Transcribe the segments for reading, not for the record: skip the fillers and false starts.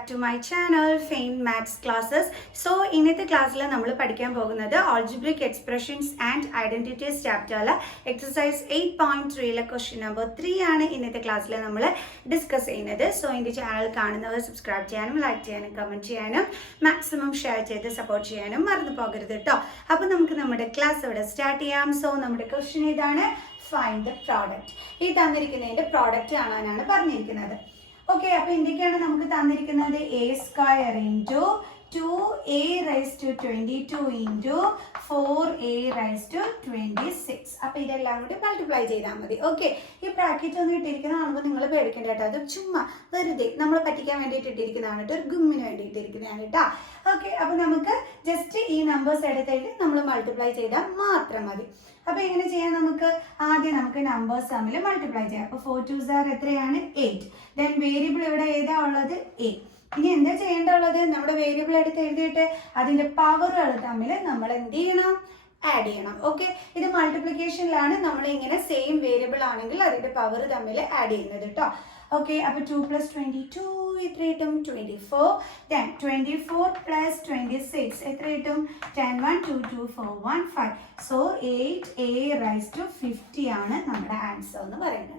back to my channel Fame Maths Classes. So ഇന്നത്തെ ക്ലാസ്സിൽ നമ്മൾ പഠിക്കാൻ പോകുന്നത് Algebraic Expressions and Identities chapter exercise 8.3 question number 3 ആണ് ഇന്നത്തെ ക്ലാസ്സിൽ നമ്മൾ ഡിസ്കസ് ചെയ്യുന്നത്. സോ എൻ്റെ ചാനൽ കാണുന്നവർ സബ്സ്ക്രൈബ് ചെയ്യാനും ലൈക്ക് ചെയ്യാനും കമൻറ്റ് ചെയ്യാനും മാക്സിമം ഷെയർ ചെയ്ത് സപ്പോർട്ട് ചെയ്യാനും മറന്നു പോകരുത് കേട്ടോ. അപ്പോൾ നമുക്ക് നമ്മുടെ ക്ലാസ് ഇവിടെ സ്റ്റാർട്ട് ചെയ്യാം. സോ നമ്മുടെ ക്വസ്റ്റ്യൻ ഇതാണ്, ഫൈൻഡ് ദ പ്രോഡക്റ്റ്. ഈ തന്നിരിക്കുന്നതിൻ്റെ പ്രോഡക്റ്റ് കാണാനാണ് പറഞ്ഞിരിക്കുന്നത്. ഓക്കെ, അപ്പോൾ എന്തൊക്കെയാണ് നമുക്ക് തന്നിരിക്കുന്നത്? A square into 2a raise to 22 into 4a raise to 26. അപ്പോൾ ഇതെല്ലാം കൂടി മൾട്ടിപ്ലൈ ചെയ്താൽ മതി. ഓക്കെ, ഈ ബ്രാക്കറ്റ് ഒന്നും ഇട്ടിരിക്കുന്ന കാണുമ്പോൾ നിങ്ങൾ പേടിക്കേണ്ട കേട്ടോ. അത് ചുമ്മാ വെറുതെ നമ്മളെ പറ്റിക്കാൻ വേണ്ടിയിട്ട് ഇട്ടിരിക്കുന്നതാണ് കേട്ടോ, ഒരു ഗുമ്മിന് വേണ്ടി ഇട്ടിരിക്കുന്നതാണ് കേട്ടോ. ഓക്കെ, അപ്പോൾ നമുക്ക് ജസ്റ്റ് ഈ നമ്പേഴ്സ് എടുത്തിട്ട് നമ്മൾ മൾട്ടിപ്ലൈ ചെയ്താൽ മാത്രം മതി. അപ്പോൾ എങ്ങനെ ചെയ്യാം? നമുക്ക് ആദ്യം നമുക്ക് നമ്പേഴ്സ് തമ്മിൽ മൾട്ടിപ്ലൈ ചെയ്യാം. അപ്പോൾ 4 2s are എത്രയാണ്? 8. ദെൻ വേരിയബിൾ ഇവിടെ ഏതാ ഉള്ളത്? എ. ഇനി എന്താ ചെയ്യേണ്ടുള്ളത്? നമ്മുടെ വേരിയബിൾ എടുത്ത് എഴുതിയിട്ട് അതിൻ്റെ പവറുകൾ തമ്മിൽ നമ്മൾ എന്ത് ചെയ്യണം? ആഡ് ചെയ്യണം. ഓക്കെ, ഇത് മൾട്ടിപ്ലിക്കേഷനിലാണ് നമ്മൾ ഇങ്ങനെ സെയിം വേരിയബിൾ ആണെങ്കിൽ അതിൻ്റെ പവർ തമ്മിൽ ആഡ് ചെയ്യുന്നത് കേട്ടോ. ഓക്കെ, അപ്പോൾ 2 + 22 എത്ര കിട്ടും? 24. ദെൻ 24 + 26 എത്ര കിട്ടും? 10 1 2 2 4 1 5. സോ 8a റൈസ് ടു 50 ആണ് നമ്മുടെ ആൻസർ എന്ന് പറയുന്നത്.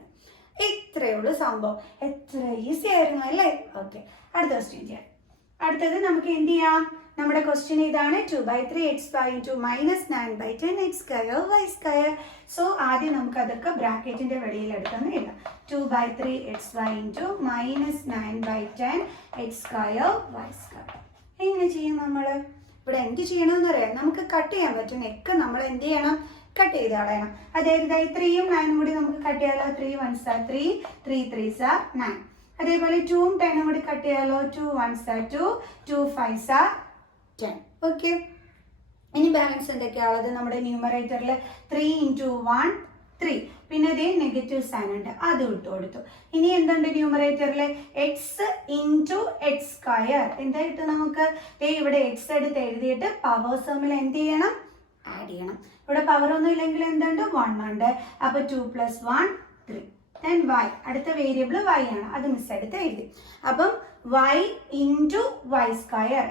ഇത്രയേ ഉള്ളൂ സംഭവം. എത്ര ഈസി ആയിരുന്നു അല്ലേ? ഓക്കെ, അടുത്ത ക്വസ്റ്റ്യൻ ചെയ്യാം. അടുത്തത് നമുക്ക് എന്ത് ചെയ്യാം? നമ്മുടെ ക്വസ്റ്റ്യൻ ഇതാണ്, 2/3x² ഇൻറ്റു -9/10 x²y². സോ ആദ്യം നമുക്ക് അതൊക്കെ ബ്രാക്കറ്റിന്റെ വെളിയിൽ എടുക്കുന്ന എഴുതാം. 2/3xy into -9/10 x²y². എങ്ങനെ ചെയ്യും? നമ്മൾ ഇവിടെ എന്ത് ചെയ്യണമെന്ന് അറിയാം. നമുക്ക് കട്ട് ചെയ്യാൻ പറ്റും. നെക്ക് നമ്മൾ എന്ത് ചെയ്യണം? കട്ട് ചെയ്ത് കളയണം. അതായത് 3യും 9ഉം കൂടി നമുക്ക് കട്ട് ചെയ്യാലോ. 3 1s are 3, 3 3s are 9. അതേപോലെ 2ഉം 10ഉം കൂടി കട്ട് ചെയ്യാലോ. 2 1s are 2, 2 5s are 10. Okay, ഇനി ബാലൻസ് എന്തൊക്കെയാണുള്ളത്? നമ്മുടെ ന്യൂമറേറ്ററിൽ 3 × 1 3, പിന്നെ അതേ നെഗറ്റീവ് സൈൻ ഉണ്ട്, അത് ഇട്ട് കൊടുത്തു. ഇനി എന്തുണ്ട് ന്യൂമറേറ്ററിൽ? X into x². എന്തായിട്ട് നമുക്ക് ഇവിടെ എക്സ് എടുത്ത് എഴുതിയിട്ട് പവേഴ്സ് തമ്മിൽ എന്ത് ചെയ്യണം? ആഡ് ചെയ്യണം. ഇവിടെ പവർ ഒന്നും ഇല്ലെങ്കിൽ എന്തുണ്ട്? 1 ഉണ്ട്. അപ്പോൾ 2 + 1 3. ദെൻ y, അടുത്ത വേരിയബിൾ y ആണ്, അത് മിസ് എടുത്ത് എഴുതി. അപ്പം y ഇൻറ്റു y²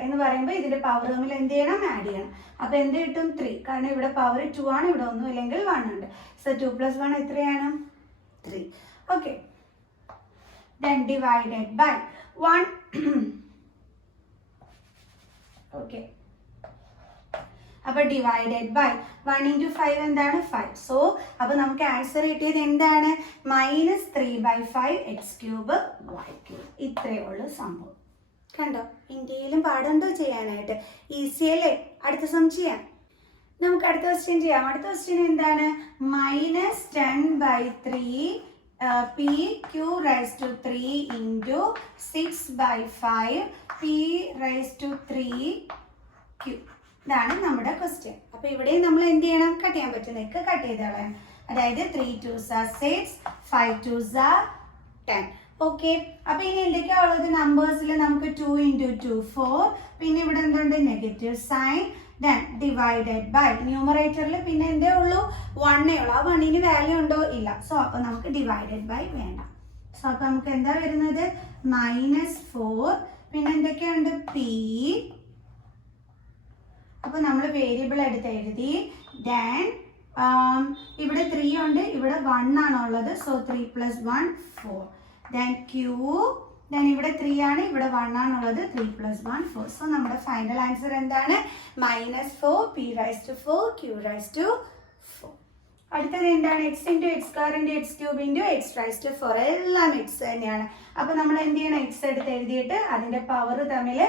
എന്ന് പറയുമ്പോൾ ഇതിന്റെ പവർ തമ്മിൽ എന്ത് ചെയ്യണം? ആഡ് ചെയ്യണം. അപ്പോൾ എന്ത് കിട്ടും? 3. കാരണം ഇവിടെ പവർ 2 ആണ്, ഇവിടെ ഒന്നും ഇല്ലെങ്കിൽ 1 ഉണ്ട്. സോ 2 + 1 എത്രയാണ്? 3. Okay, then divided by 1. Okay, അപ്പോൾ ഡിവൈഡഡ് ബൈ 1 × 5 എന്താണ്? 5. സോ അപ്പോൾ നമുക്ക് ആൻസർ കിട്ടിയത് എന്താണ്? -3/5 x³ y³. ഇത്രയേ ഉള്ളൂ സംഭവം. കണ്ടോ? ഇന്ത്യയിലും പാടുണ്ടോ ചെയ്യാനായിട്ട്? ഈസി അല്ലേ? അടുത്ത സം ചെയ്യാം. നമുക്ക് അടുത്ത ക്വസ്റ്റ്യൻ ചെയ്യാം. അടുത്ത ക്വസ്റ്റ്യൻ എന്താണ്? -10/3 pq⁻³ ഇൻറ്റു 6/5 p⁻³ ഇതാണ് നമ്മുടെ ക്വസ്റ്റ്യൻ. അപ്പോൾ ഇവിടെയും നമ്മൾ എന്ത് ചെയ്യണം? കട്ട് ചെയ്യാൻ പറ്റുന്നതൊക്കെ കട്ട് ചെയ്ത് കളയാം. അതായത് 3 2s are 6, 5 2s are 10. Okay, അപ്പോൾ ഇനി എന്തൊക്കെയാണ് ഉള്ളത്? നമ്പേഴ്സിൽ നമുക്ക് 2 × 2 4, പിന്നെ ഇവിടെ എന്തുണ്ട്? Negative sign. Then divided by ന്യൂമറേറ്ററിൽ പിന്നെ എന്തേ ഉള്ളൂ? 1 ഉള്ളൂ. ആ 1ന് വാല്യൂ ഉണ്ടോ? ഇല്ല. സോ അപ്പോൾ നമുക്ക് ഡിവൈഡഡ് ബൈ വേണ്ട. സോ അപ്പോൾ നമുക്ക് എന്താ വരുന്നത്? -4, പിന്നെ എന്തൊക്കെയുണ്ട്? p. അപ്പോൾ നമ്മൾ വേരിയബിൾ എടുത്ത് എഴുതി. ദെൻ ഇവിടെ 3 ഉണ്ട്, ഇവിടെ 1 ആണുള്ളത്. സോ 3 + 1 4. Then q. ദെൻ ഇവിടെ 3 ആണ്, ഇവിടെ 1 ആണുള്ളത്. 3 + 1 4. സോ നമ്മുടെ ഫൈനൽ ആൻസർ എന്താണ്? -4 p⁻⁴ q⁻⁴. അടുത്തത് എന്താണ്? x × x² × x³ × x⁻⁴. എല്ലാം x തന്നെയാണ്. അപ്പോൾ നമ്മൾ എന്ത് ചെയ്യണം? x എടുത്ത് എഴുതിയിട്ട് അതിൻ്റെ പവർ തമ്മിൽ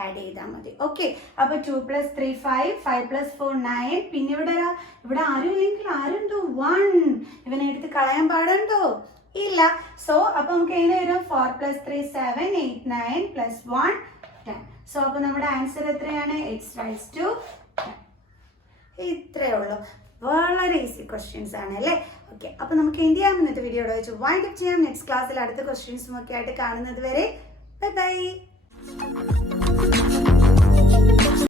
ആഡ് ചെയ്താൽ മതി. ഓക്കെ, അപ്പോൾ 2 + 3 5, 5 + 4 9. പിന്നെ ഇവിടെ ആരും ഇല്ലെങ്കിൽ ആരുണ്ടോ? 1. ഇവനെ എടുത്ത് കളയാൻ പാടുണ്ടോ? ഇല്ല. സോ അപ്പോൾ നമുക്ക് എങ്ങനെ വരും? 4 + 3 7, 8 9 + 1 10. സോ അപ്പോൾ നമ്മുടെ ആൻസർ എത്രയാണ്? x⁻⁴. ഇത്രയേ ഉള്ളൂ. വളരെ ഈസി ക്വസ്റ്റ്യൻസ് ആണ് അല്ലേ? ഓക്കെ, അപ്പോൾ നമുക്ക് എന്ത് ചെയ്യാം? ഇന്നത്തെ വീഡിയോയുടെ വെച്ച് വൈൻഡ് അപ്പ് ചെയ്യാം. നെക്സ്റ്റ് ക്ലാസ്സിൽ അടുത്ത ക്വസ്റ്റ്യൻസും ഒക്കെ ആയിട്ട് കാണുന്നത് വരെ ബൈ ബൈ.